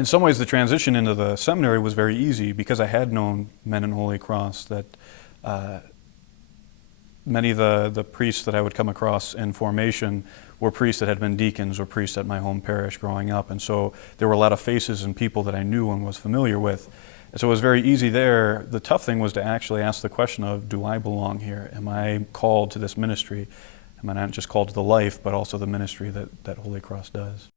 in some ways, the transition into the seminary was very easy because I had known men in Holy Cross. That many of the priests that I would come across in formation were priests that had been deacons or priests at my home parish growing up. And so there were a lot of faces and people that I knew and was familiar with. And so it was very easy there. The tough thing was to actually ask the question of, do I belong here? Am I called to this ministry? Am I not just called to the life, but also the ministry that Holy Cross does?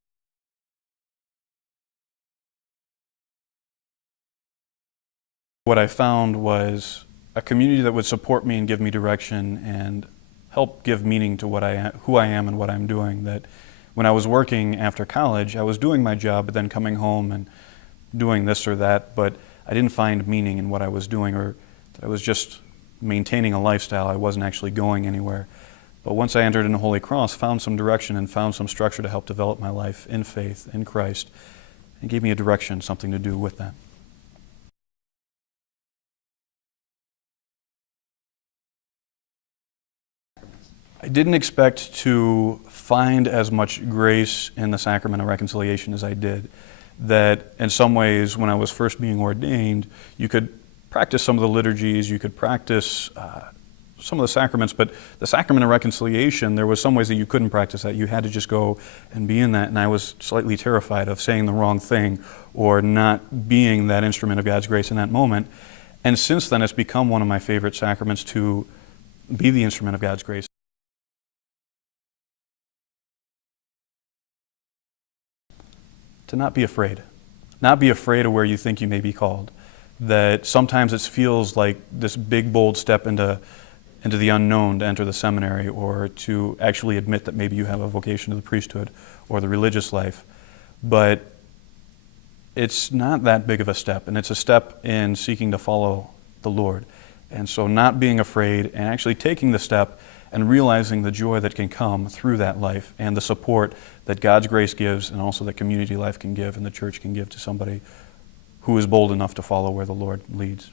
What I found was a community that would support me and give me direction and help give meaning to who I am and what I'm doing. That when I was working after college, I was doing my job, but then coming home and doing this or that, but I didn't find meaning in what I was doing, or I was just maintaining a lifestyle. I wasn't actually going anywhere. But once I entered into Holy Cross, found some direction and found some structure to help develop my life in faith, in Christ, and gave me a direction, something to do with that. I didn't expect to find as much grace in the sacrament of reconciliation as I did. That in some ways, when I was first being ordained, you could practice some of the liturgies, you could practice some of the sacraments, but the sacrament of reconciliation, there was some ways that you couldn't practice that. You had to just go and be in that, and I was slightly terrified of saying the wrong thing or not being that instrument of God's grace in that moment. And since then, it's become one of my favorite sacraments to be the instrument of God's grace. To not be afraid. Not be afraid of where you think you may be called. That sometimes it feels like this big, bold step into the unknown to enter the seminary, or to actually admit that maybe you have a vocation to the priesthood or the religious life. But it's not that big of a step, and it's a step in seeking to follow the Lord. And so not being afraid and actually taking the step and realizing the joy that can come through that life and the support that God's grace gives, and also that community life can give and the church can give to somebody who is bold enough to follow where the Lord leads.